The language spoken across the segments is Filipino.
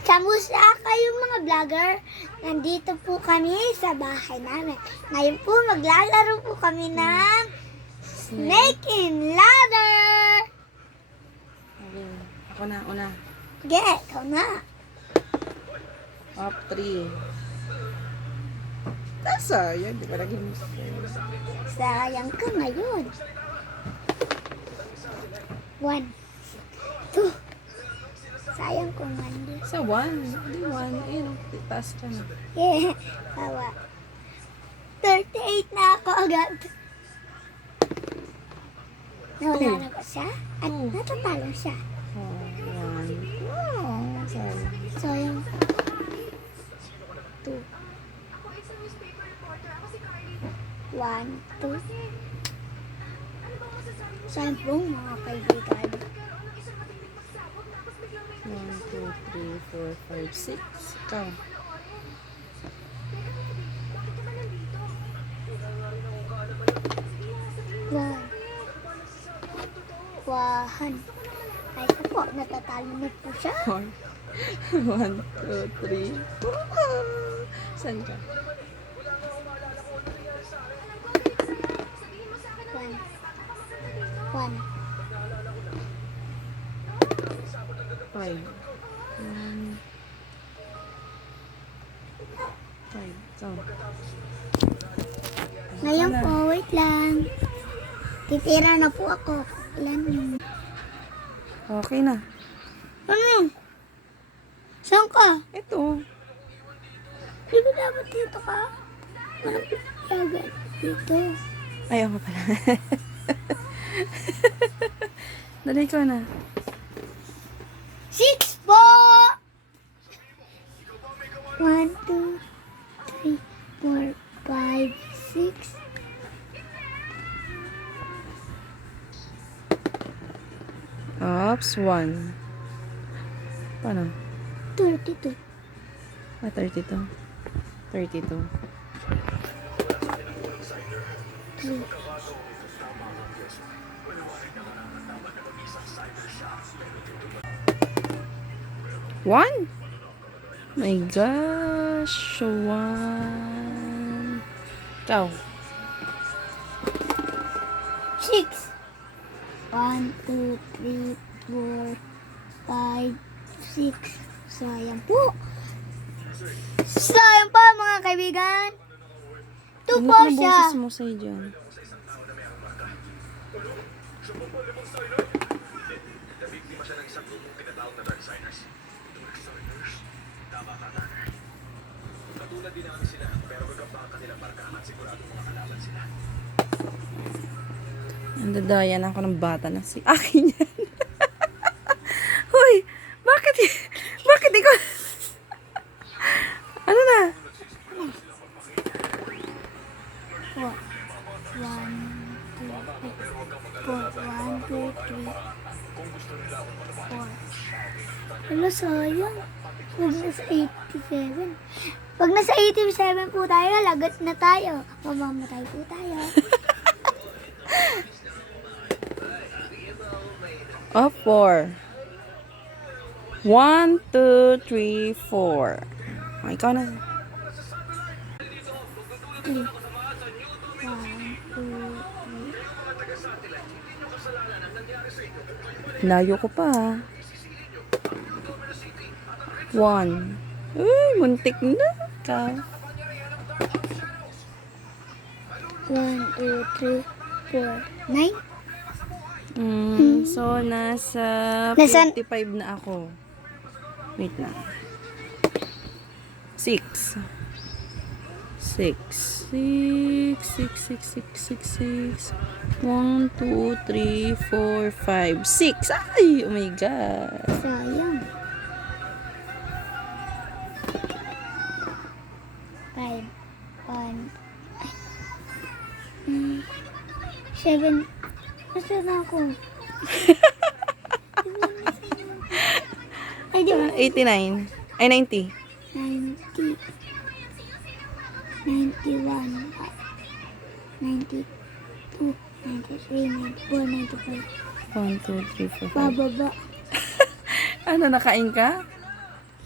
Kamusta kayong mga vlogger? Nandito po kami sa bahay namin. Ngayon po maglalaro po kami ng Snake in Lather. Okay. Ako na, una. Sige, ikaw na. Up 3. Sayang, di ba naging Sayang ka ngayon. 1, 2. Sayang kung hindi. Sa 1. Hindi 1. Ayun, taas ka na. Yeah, tawa. 38 na ako agad. Nawala na ba siya? At Two. natatalo siya. Oh, 1. Oh, sayang. Sayang. 2. 1, 2. Sayang po mga kaibigan. 1, 2, 3, 4, 5, 6. Ikaw. Wahan. Ay, ito po, natatalo na po siya. 1, 2, 3. Saan ka? 1. 5. 1. 5. Ikaw. Ngayon po, wait lang. Titira na po ako. Ilan yun? Okay na. Ano? Saan ka? Ito. Di ba dapat dito ka? Agad dito. Ayaw ka pala. Dali ko na. 6 po! 1, 2, 3, 4, 5, 6. Oops, 1. Paano? 32. 32. 32. 3. 1? My gosh. 1. Ikaw. 6. 1, 2, 3, 4, 5, 6. Sayang po. Sayang pa mga kaibigan. 2 po Ano siya. boses mo sa'yo dyan? Nandadayan ako ng bata na si akin yan. Hoy, bakit ikaw? Ano na? 4, 1, 2, 3, 4. Ano, sayang. Huwag nasa 87. Pag nasa 87 po tayo, lagot na tayo. Mamamatay po tayo. Oh, 4. 1, 2, 3, 4. Oh, ikaw na. 3. 1, 2, 3. Layo ko pa. 1. Uy, muntik na. Ikaw. 1, 2, 3, 4, 9. So, nasa Nasaan? 55 na ako. Wait lang. 6. 6. 6, 6, 6, 6, 6, 6. 1, 2, 3, 4, 5, 6. Ay, oh my God. Sayang. 5, 1, 7. Basta na ako. Ay, di ba? 89. Ay, 90. 90. 91. 92. 93, 94, 95. 1, 2, 3, 4, 5. Bababa. Ano, nakain ka?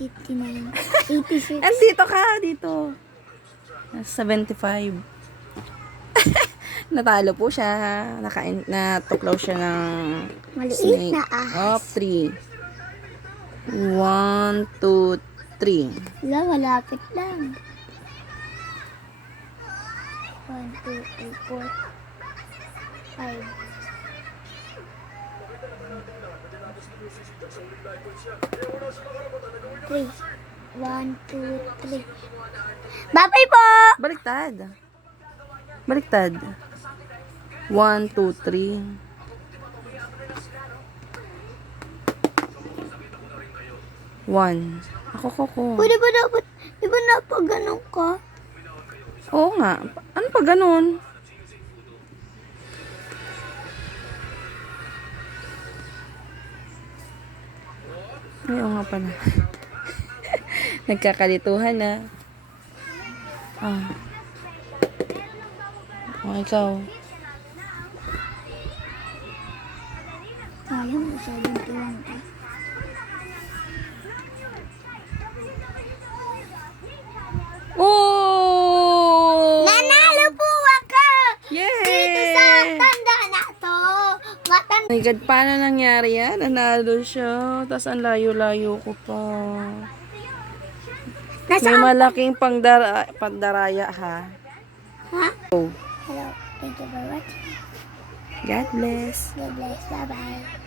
89. 86. Dito ka, dito. 75. Natalo po siya. Natuklaw siya ng Maliit snake. na ahas. Of 3. 1, 2, 3. Wala, malapit lang. 1, 2, 3, 4, 5. 3. 1, 2, 3. Bye-bye po! Baliktad. Baliktad. 1, 2, 3. 1. Ako. Pwede ba dapat, di ba napaganon ka? Oo nga. Ano pa ganun? Ay, oo nga pala. Nagkakalituhan na. Ah. Oh, ikaw. Sayang mo, 71 ka. Oh! Nanalo po ako! Yay! Dito sa tanda na to. Oh my God, paano nangyari yan? Nanalo siya. Tapos ang layo-layo ko pa. Nasa May malaking pandaraya ha. Ha? Oh. Hello. Thank you for watching. God bless. God bless. Bye-bye.